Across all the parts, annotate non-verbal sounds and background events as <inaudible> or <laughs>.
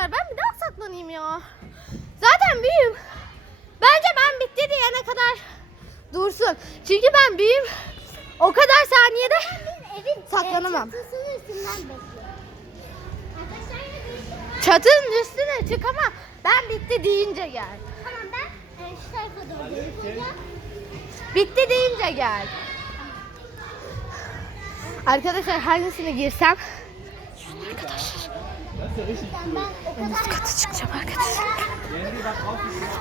arkadaşlar ben bir daha saklanayım ya. Zaten büyüğüm. Bence ben bitti diyene kadar dursun. Çünkü ben büyüğüm. O kadar saniyede Evin Saklanamam. çatının üstüne çık ama ben bitti deyince gel. Tamam ben e, şu tarafa doğru. Bitti deyince gel. Arkadaşlar hangisine girsem en üst kata çıkacağım arkadaşlar.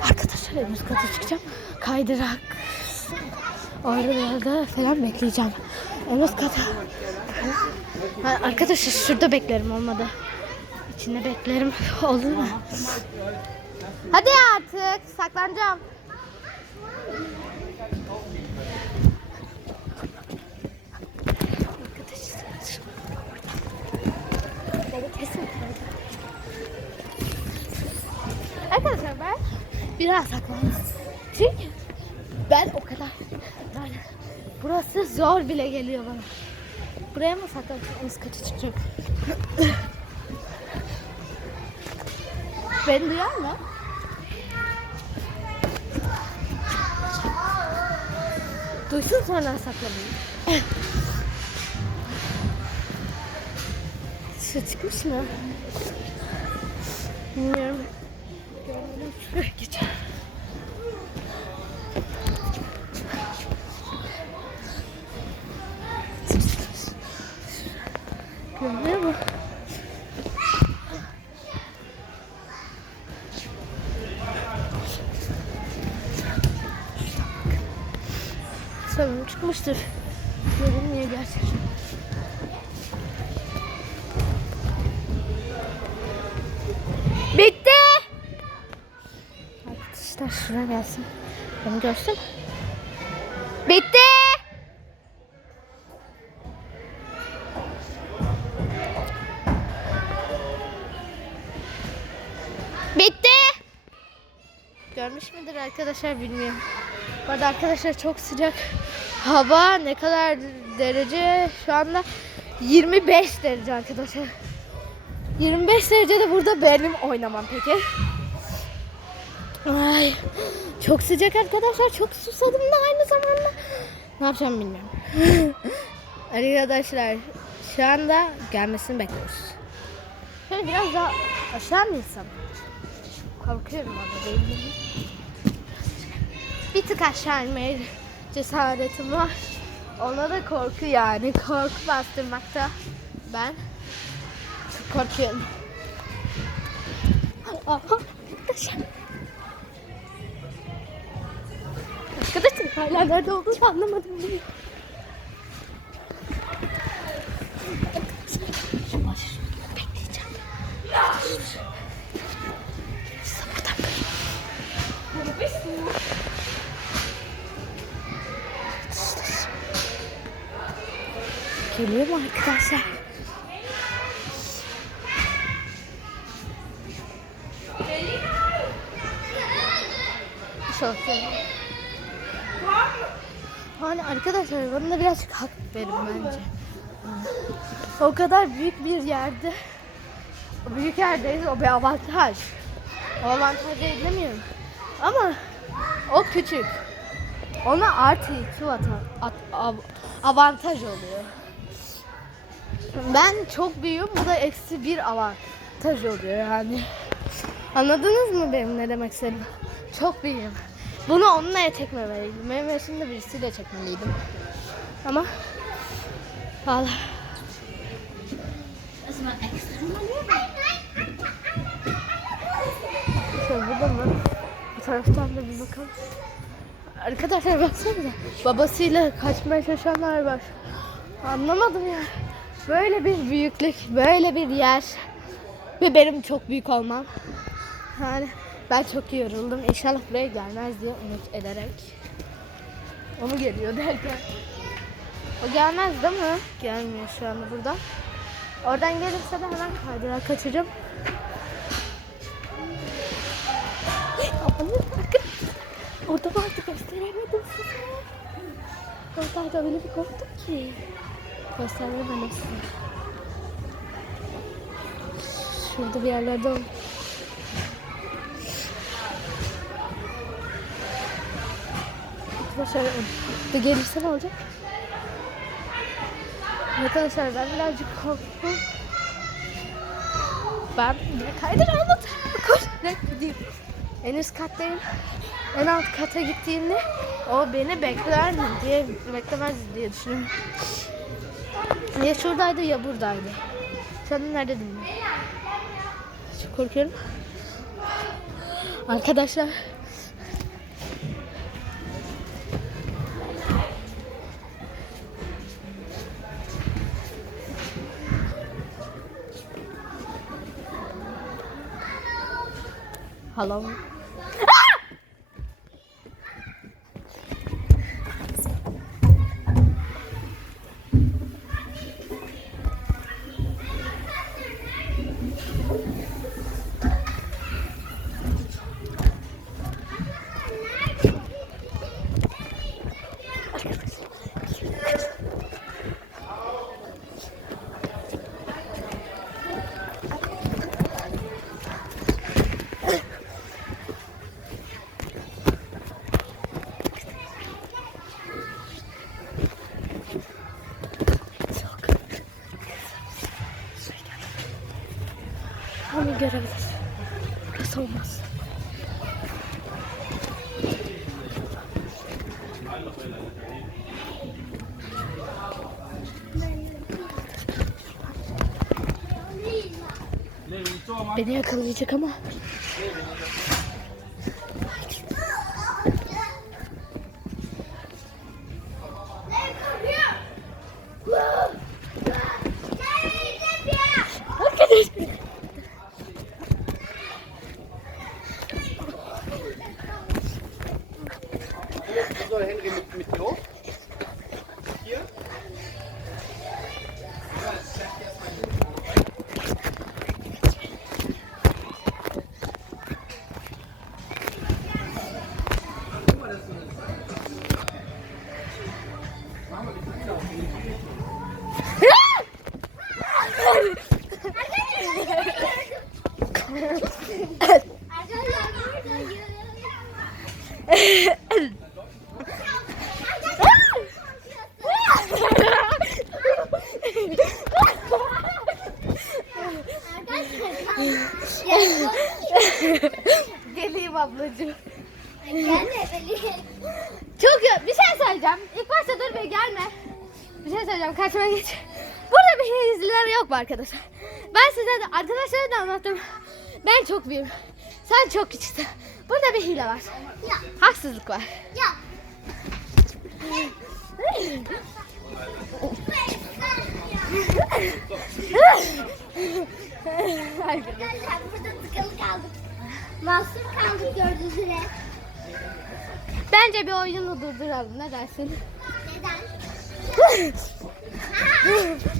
Arkadaşlar en üst kata çıkacağım. Kaydırak. Oralarda falan bekleyeceğim. En üst kata. Arkadaşlar şurada beklerim olmadı. İçinde beklerim. <laughs> Olur mu? Hadi artık saklanacağım. beni kesin Arkadaşlar ben biraz saklandım. Çünkü ben o kadar yani burası zor bile geliyor bana. Buraya mı saklanacağım? Üst kata çıkacağım. Beni duyar mı? Duysun sonra saklanayım. Şu çıkmış mı? Bilmiyorum. Şuraya geçelim. Görünüyor mu? Sanırım çıkmıştır. Görünmüyor gerçekten. Arkadaşlar şuraya gelsin. Beni görsün. Bitti. Bitti. Görmüş müdür arkadaşlar bilmiyorum. Bu arada arkadaşlar çok sıcak. Hava ne kadar derece şu anda 25 derece arkadaşlar. 25 derecede burada benim oynamam peki. Ay çok sıcak arkadaşlar. Çok susadım da aynı zamanda. Ne yapacağım bilmiyorum. <gasps> arkadaşlar şu anda gelmesini bekliyoruz. Şöyle biraz daha aşağı mı insem? Korkuyorum orada değil mi? Bir tık aşağı inmeye cesaretim var. Ona da korku yani. Korku bastırmakta ben çok korkuyorum. Aha, hala nerede olduğunu anlamadım. Bekleyeceğim. Size buradan Geliyor mu arkadaşlar? Çok iyi. Hani arkadaşlar bana birazcık hak verin bence. O kadar büyük bir yerde büyük yerdeyiz o bir avantaj. O avantaj değil demiyorum. Ama o küçük. Ona artı iki avantaj oluyor. Ben çok büyüğüm bu da eksi bir avantaj oluyor yani. Anladınız mı benim ne demek istediğimi? Çok büyüğüm. Bunu onunla çekmemeliydim. Benim yaşımda birisiyle çekmeliydim. Ama valla. Şöyle burada mı? Bu taraftan da bir bakalım. Arkadaşlar baksanıza. Babasıyla kaçmaya çalışanlar var. Anlamadım ya. Böyle bir büyüklük, böyle bir yer. Ve benim çok büyük olmam. Yani ben çok yoruldum. İnşallah buraya gelmez diye umut ederek. Onu geliyor derken. O gelmez değil mi? Gelmiyor şu anda burada. Oradan gelirse de hemen kaydırağa kaçacağım. Aman bakın. Orada vardı gösteremedim size. Oradaydı öyle bir korktum ki. Gösteremedim size. Şurada bir yerlerde olmuş. Arkadaşlar de gelirse ne olacak? Arkadaşlar ben birazcık korktum. Ben bir kaydır anlat. Koş. Ne gideyim. En üst kattayım. En alt kata gittiğimde o beni bekler mi diye beklemez diye düşünüyorum. Ya şuradaydı ya buradaydı. Şu anda nerede bilmiyorum. Çok korkuyorum. Arkadaşlar Hello. Onu görebiliriz. Burası olmaz. Beni yakalayacak ama. soll Henry mit, mit Jo. Hier. Ja! <laughs> Geleyim ablacığım. Gelme. Çok ya bir şey söyleyeceğim. İlk başta dur be gelme. Bir şey söyleyeceğim kaçma geç. Burada bir izler yok mu arkadaşlar? Ben size de arkadaşlara da anlattım. Ben çok büyüğüm. Sen çok küçüksün. Burada bir hile var. Ya. Haksızlık var. Ya. <laughs> Arkadaşlar burada tıkalı kaldık. Mahsur kaldık gördüğünüz üzere. Bence bir oyunu durduralım. Ne dersin? Neden? <laughs>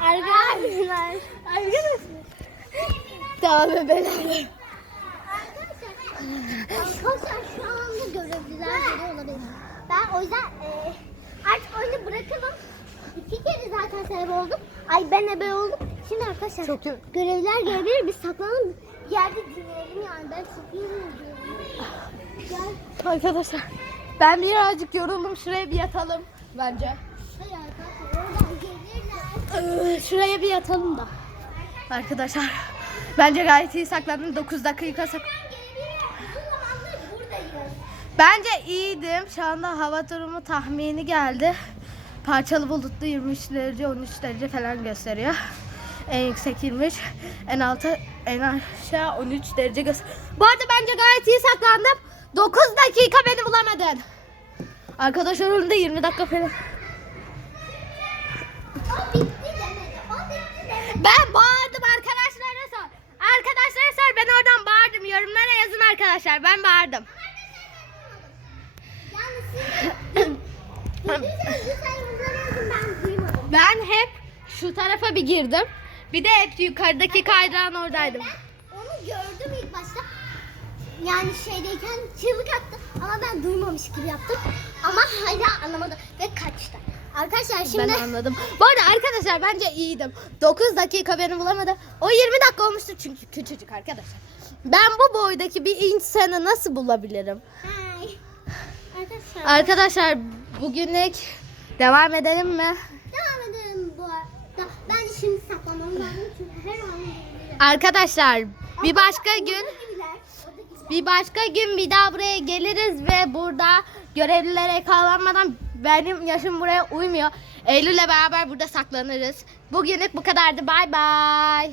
Arkadaşlar. Arkadaşlar. Tamam bebeler. Arkadaşlar şu anda görevliler geliyor olabilir. Ben o yüzden e, artık oyunu bırakalım. İki kere zaten sebep oldum. Ay ben ebe oldum. Şimdi arkadaşlar Çok iyi. görevliler gelebilir. Biz saklanalım. Bir yerde dinleyelim yani. Ben sıkıyorum. Gel. Arkadaşlar. Ben birazcık yoruldum. Şuraya bir yatalım. Bence. Hayır arkadaşlar oradan gelirler. Ee, Şuraya bir yatalım da. Arkadaşlar. Bence gayet iyi saklandım. 9 dakika sak. Bence iyiydim. Şu anda hava durumu tahmini geldi. Parçalı bulutlu 23 derece 13 derece falan gösteriyor. En yüksek 23, en altı, en aşağı 13 derece gösteriyor. Bu arada bence gayet iyi saklandım. 9 dakika beni bulamadın. Arkadaşlar önünde 20 dakika falan. Ben bağırdım arkadaşlara sor. Arkadaşlara sor ben oradan bağırdım. Yorumlara yazın arkadaşlar ben bağırdım. Ben hep şu tarafa bir girdim. Bir de hep yukarıdaki kaydırağın oradaydım. Ben ilk başta yani şeydeyken çığlık attı ama ben duymamış gibi yaptım. Ama hala anlamadı ve kaçtı. Arkadaşlar şimdi Ben anladım. Bu arada arkadaşlar bence iyiydim. 9 dakika beni bulamadı. O 20 dakika olmuştu çünkü küçücük arkadaşlar. Ben bu boydaki bir insanı nasıl bulabilirim? Ay. Arkadaşlar Arkadaşlar bugünlük devam edelim mi? devam edelim bu arada. Ben şimdi saklamam lazım çünkü her an. Arkadaşlar bir başka gün bir başka gün bir daha buraya geliriz ve burada görevlilere yakalanmadan benim yaşım buraya uymuyor. Eylül'le beraber burada saklanırız. Bugünlük bu kadardı. Bay bay.